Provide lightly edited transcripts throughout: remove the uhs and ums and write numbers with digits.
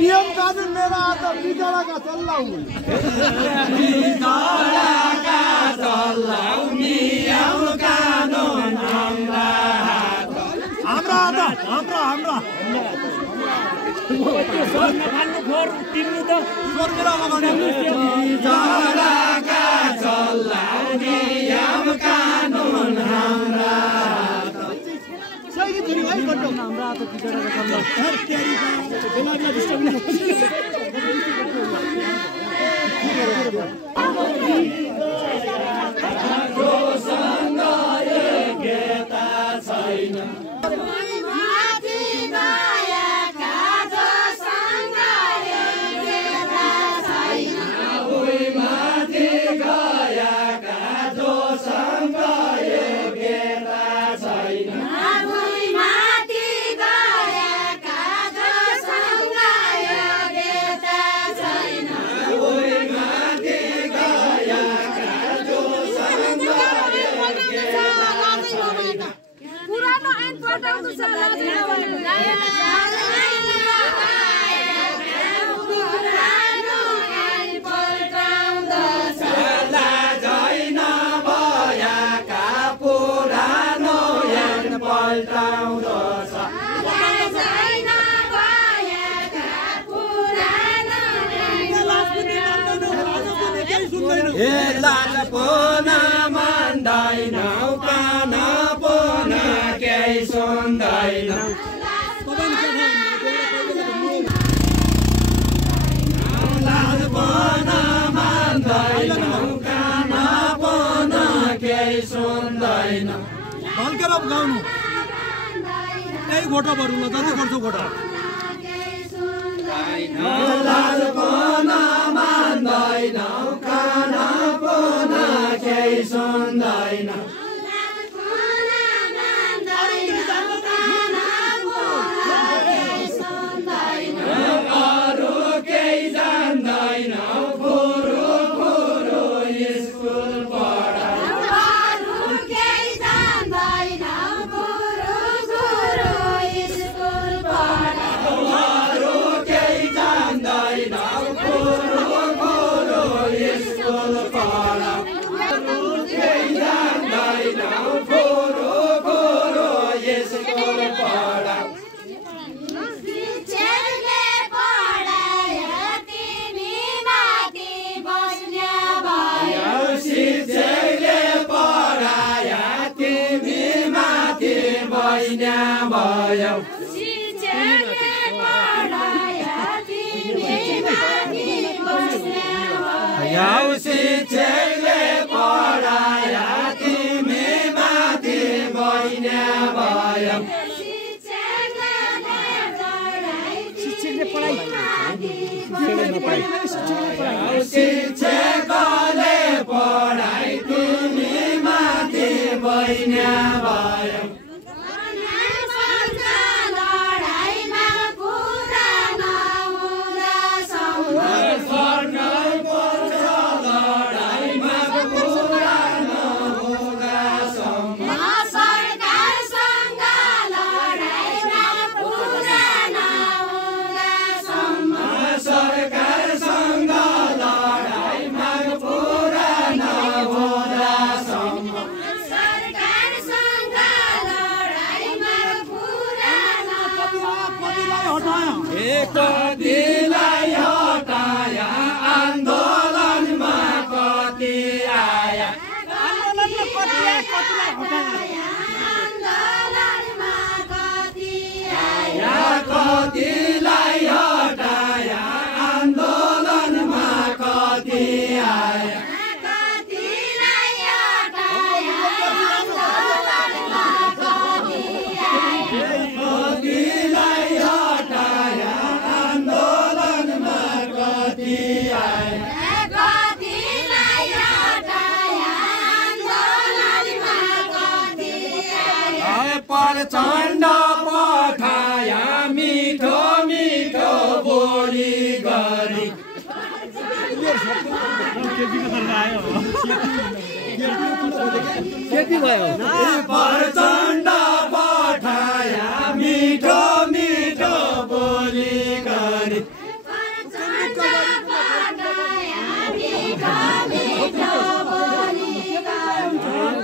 नियम कानून मेरा आता बिगाड़ा का चल्लाऊ नियम कानून हमरा हल्केर गाउनु त्यही घोटा भरौँ न जति गर्छु घोटा हटाया एकतिलाई हटाया आन्दोलनमा कति आया कतिलाई हटाया आन्दोलनमा कति आया प्रचण्ड पठाया मिठो मिठो बोली गरी प्रचण्ड पठाया मिठो मिठो बोली गरी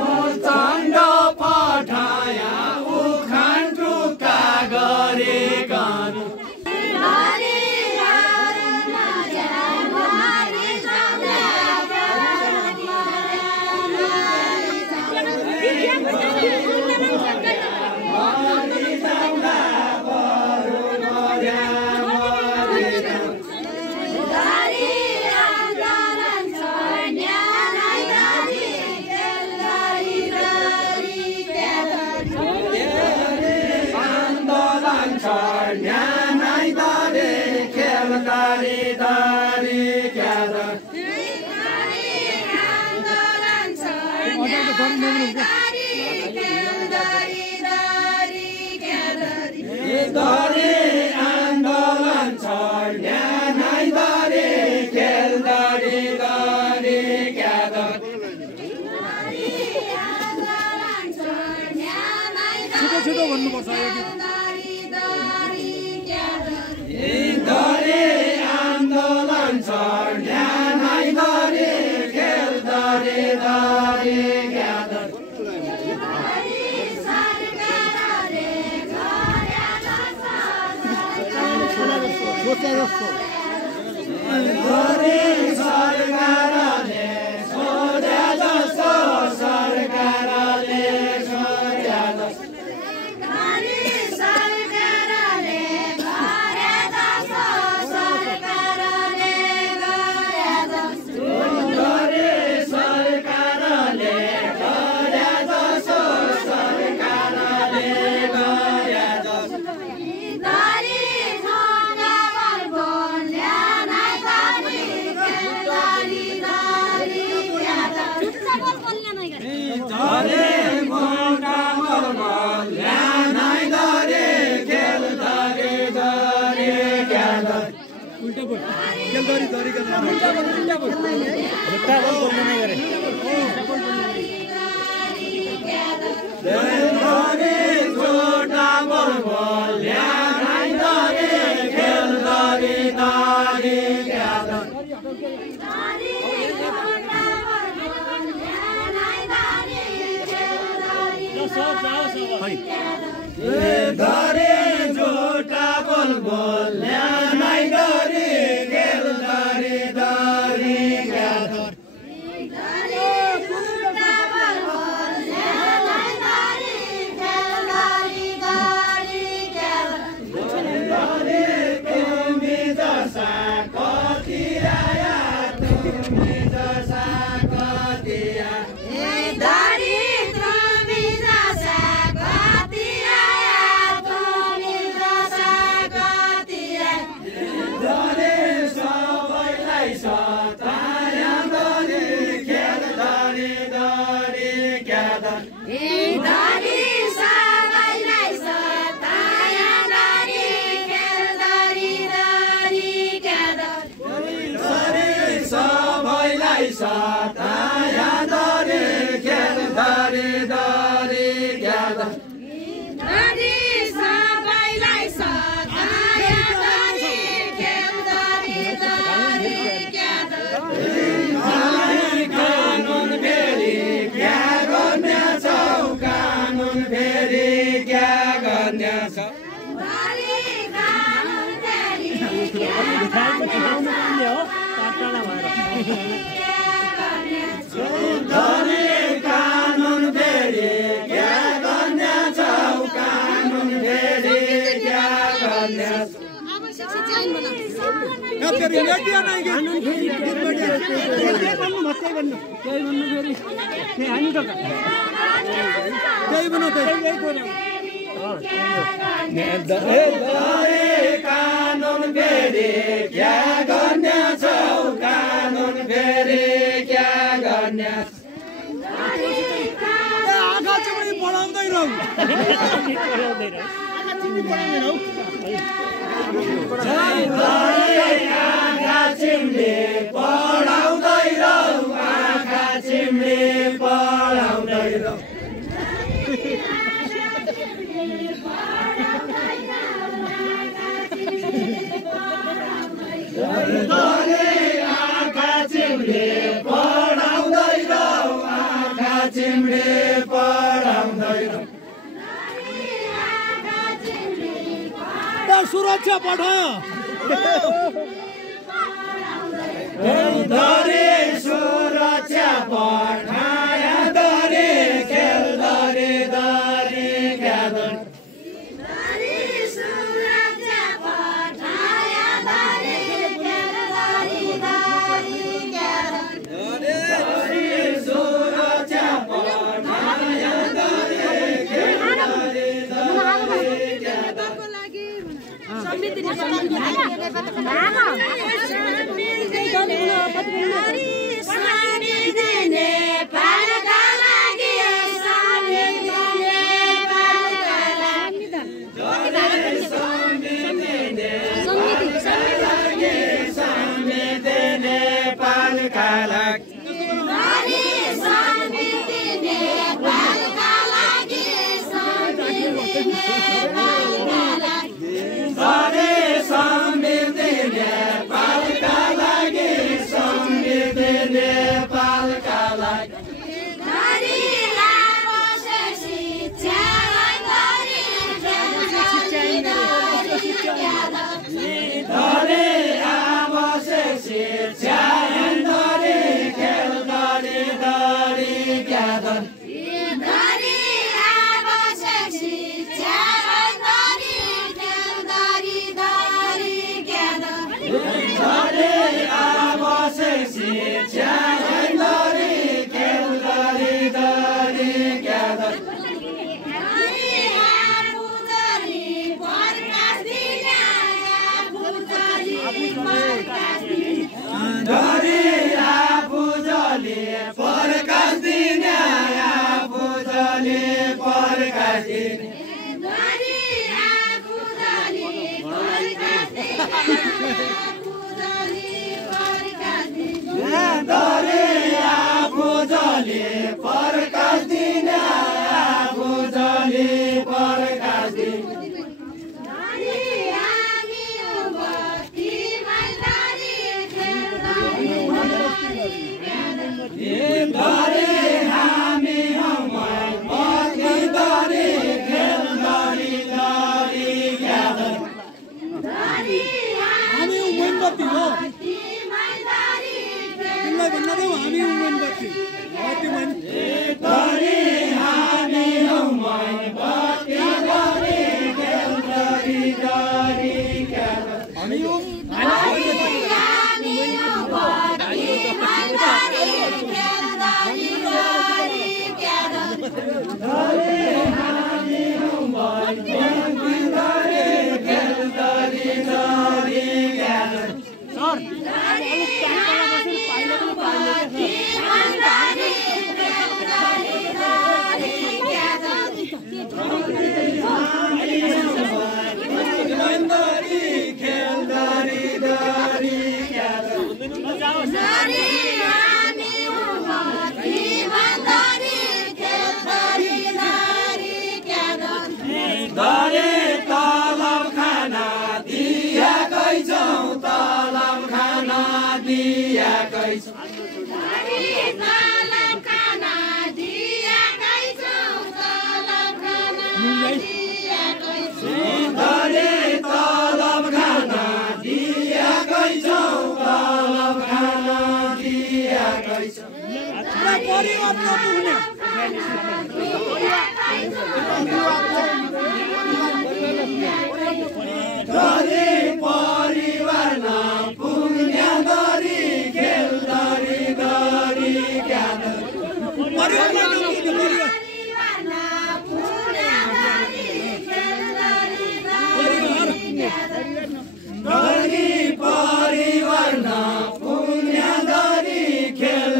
प्रचण्ड पठाया आन्दोलन छोड्या नाइ दरे खेल दरे दरे क्यादर छिटो भन्नुपर्छ दरे आन्दोलन छोड्या नाइ दरे खेल दरे दरे क्यादर गरे सरकारले सोध्या जस्तो सरकारले सोध्या जस्तो दरे झोटा बोल बोल्या नाइ दरे खेल दरे दरे क्यादर तिमी जसा कति आया तिमी जसा कति आया सताया दरे खेल दरे दरे क्यादर सबैलाई सताया दरे खेल दरे दरे क्यादर कानुन फेरि क्या गर्ने छौ कानुन फेरि क्या गर्ने छ कानुन फेरि क्या गर्ने छौ कानुन फेरि क्या गर्ने तेरी बेटियां नहीं कानून फेरि कानुन फेरि क्या गर्ने छौ कानुन फेरि क्या गर्ने आँखा चिमडी पढाउँदै रहौ आँखा चिमडी पढाउँदै रहौ आँखा चिमडी पढाउँदै रहौ आँखा चिमडी पढाउँदै रहौ आँखा चिमडी पढाउँदै रहौ सुरक्षा पठा दरे सुरक्षा पठाया दरे खेल दरे दरे खेल Dare talab khana diya परिवार नपुग्ने दरी परिवार नपुग्ने दरी खेल दरी दरी क्यादर परिवार नपुग्ने दरी परिवार नपुग्ने दरी खेल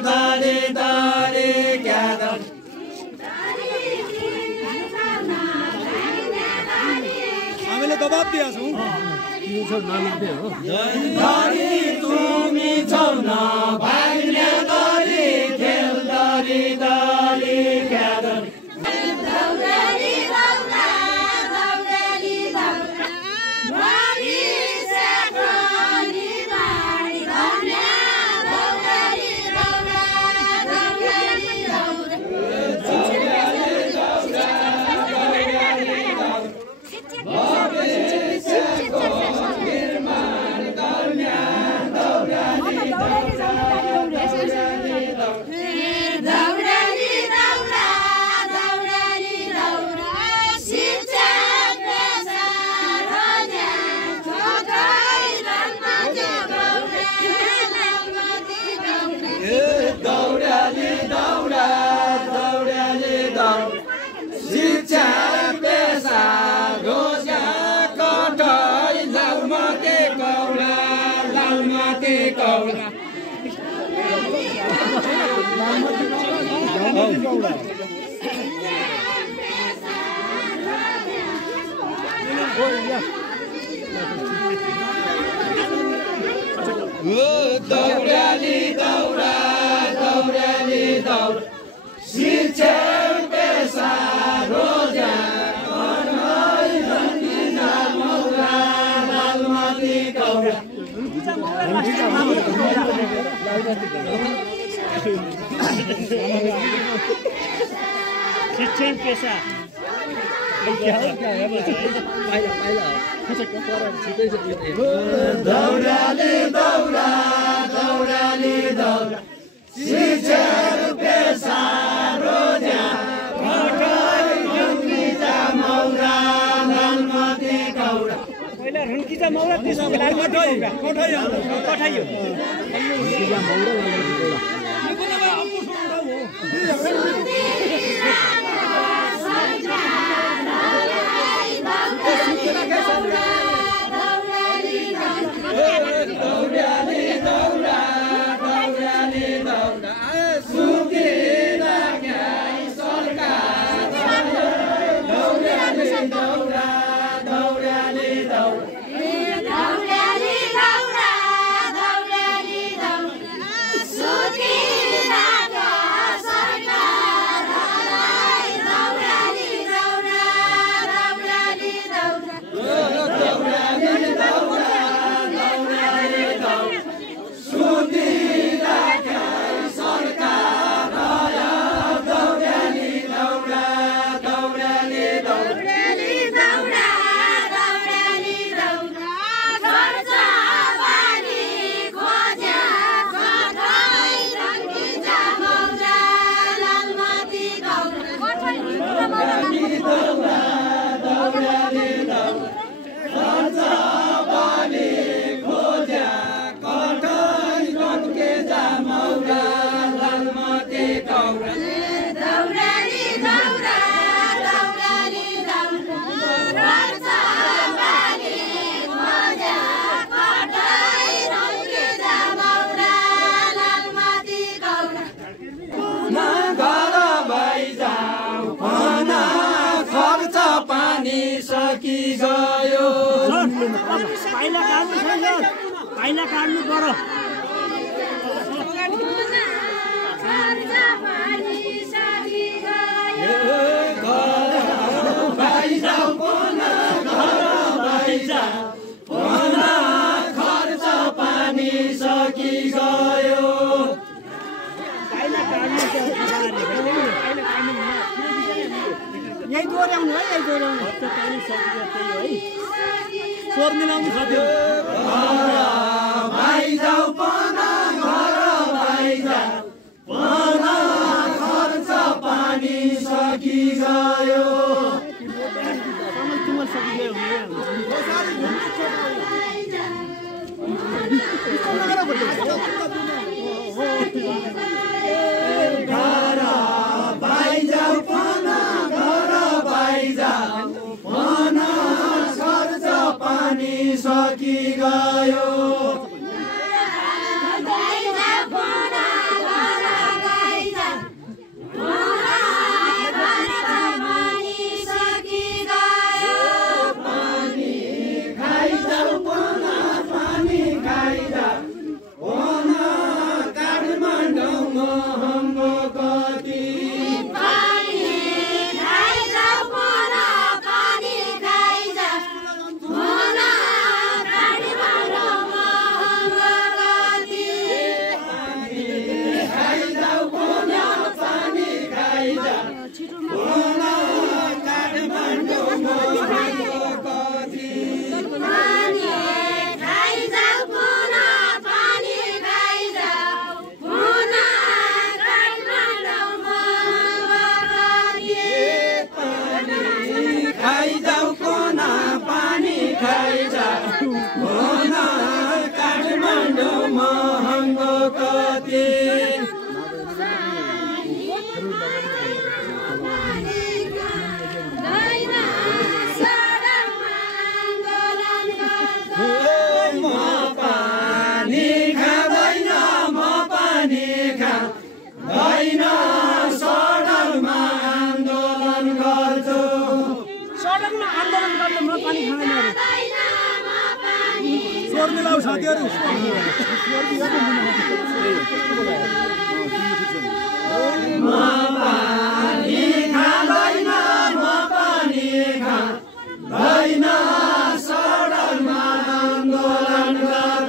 दरी दरी क्यादर हामीले दबाब दिया छौं दरी तुमी छौ न भाग्ने दरी खेल दरी दरी क्यादर शिक्षा पेसा रोजगार कठै लालमाटे कौला दौडाली दौडा दौडाली दौड शिक्षा पेसा रोजगार कठै लालमाटे कौला शिक्षण पेसा दौडाली दौडा दौडाली दौडा शिक्षण पेसा रोजगार रुन्किचा मौरा लालमाटे कौडा पहिला रुन्किचा मौरा त्यसको कठाइयो दौडाली दौडा दौडाली दौडा सुकिरा गाई सरकार दौडाली दौडा दौडाली दौडा पाइला काट्नु पर्यो यही दोहोऱ्याउनु है यही दोहोऱ्याउनु पानी सकिन्छ त्यही हो है स्वर मिलाउनु साथीहरु भाइ जाऊ पना घर भाइ जा पना खर्च पानी सकी गयो तुमल सकियो घर भाइ जाऊ पना घर भाइ जा पना खर्च पानी सकी गयो स्वर मिलाऊ साथीहरु म पानी खाँदैन म पानी खाँदैन सडकमा आन्दोलन गर्छु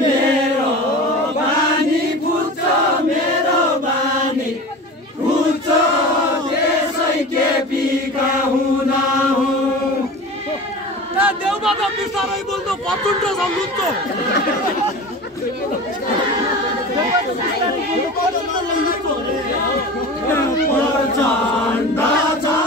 मेरो बानी पुछ मेरो बानी पुछ त्यसै के बिका हुन देउबाबा बिस्तारै बोल्नु पटुन्ट सम्झुन्चो चण्डा